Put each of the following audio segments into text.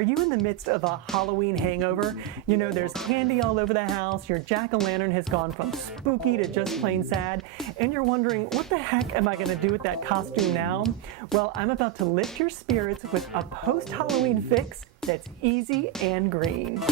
Are you in the midst of a Halloween hangover? You know, there's candy all over the house, your jack-o'-lantern has gone from spooky to just plain sad, and you're wondering, what the heck am I going to do with that costume now? Well, I'm about to lift your spirits with a post-Halloween fix that's easy and green.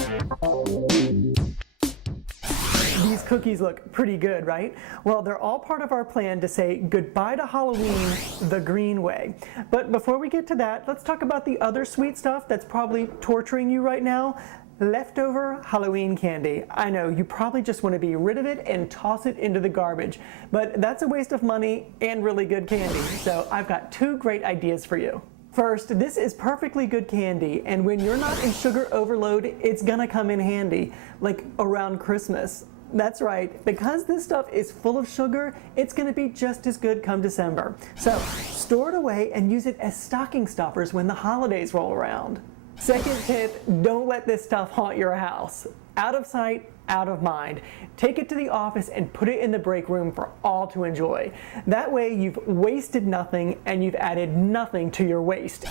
These cookies look pretty good, right? Well, they're all part of our plan to say goodbye to Halloween the green way. But before we get to that, let's talk about the other sweet stuff that's probably torturing you right now. Leftover Halloween candy. I know, you probably just want to be rid of it and toss it into the garbage, but that's a waste of money and really good candy. So I've got two great ideas for you. First, this is perfectly good candy, and when you're not in sugar overload, it's gonna come in handy, like around Christmas. That's right, because this stuff is full of sugar, it's going to be just as good come December. So, store it away and use it as stocking stuffers when the holidays roll around. Second tip, don't let this stuff haunt your house. Out of sight, out of mind. Take it to the office and put it in the break room for all to enjoy. That way you've wasted nothing and you've added nothing to your waste.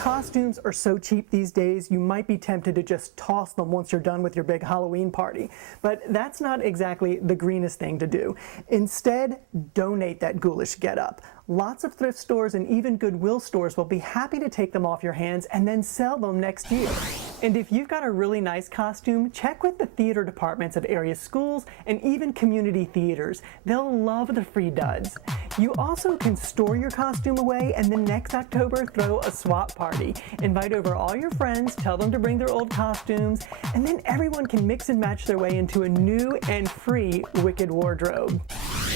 Costumes are so cheap these days, you might be tempted to just toss them once you're done with your big Halloween party. But that's not exactly the greenest thing to do. Instead, donate that ghoulish getup. Lots of thrift stores and even Goodwill stores will be happy to take them off your hands and then sell them next year. And if you've got a really nice costume, check with the theater departments of area schools and even community theaters. They'll love the free duds. You also can store your costume away and then next October throw a swap party. Invite over all your friends, tell them to bring their old costumes, and then everyone can mix and match their way into a new and free Wicked wardrobe.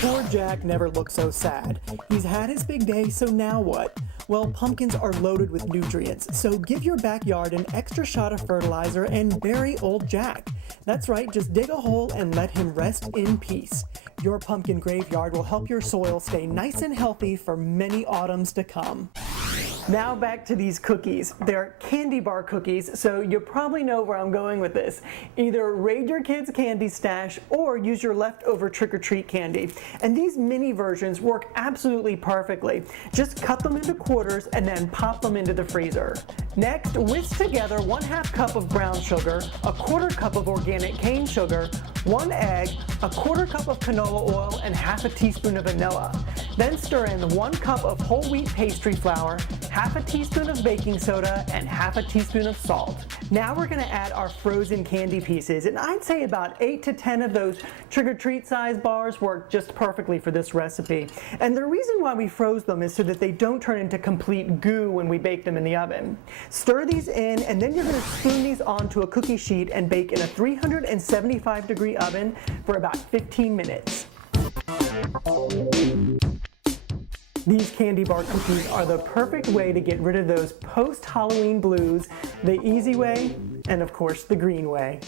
Poor Jack never looked so sad. He's had his big day, so now what? Well, pumpkins are loaded with nutrients, so give your backyard an extra shot of fertilizer and bury old Jack. That's right, just dig a hole and let him rest in peace. Your pumpkin graveyard will help your soil stay nice and healthy for many autumns to come. Now back to these cookies. They're candy bar cookies, so you probably know where I'm going with this. Either raid your kids' candy stash or use your leftover trick-or-treat candy. And these mini versions work absolutely perfectly. Just cut them into quarters and then pop them into the freezer. Next, whisk together 1/2 cup of brown sugar, 1/4 cup of organic cane sugar, 1 egg, 1/4 cup of canola oil, and 1/2 teaspoon of vanilla. Then stir in 1 cup of whole wheat pastry flour, 1/2 teaspoon of baking soda, and 1/2 teaspoon of salt. Now we're going to add our frozen candy pieces, and I'd say about 8 to 10 of those trick-or-treat size bars work just perfectly for this recipe. And the reason why we froze them is so that they don't turn into complete goo when we bake them in the oven. Stir these in, and then you're going to spoon these onto a cookie sheet and bake in a 375-degree oven for about 15 minutes. These candy bar cookies are the perfect way to get rid of those post-Halloween blues, the easy way, and of course the green way.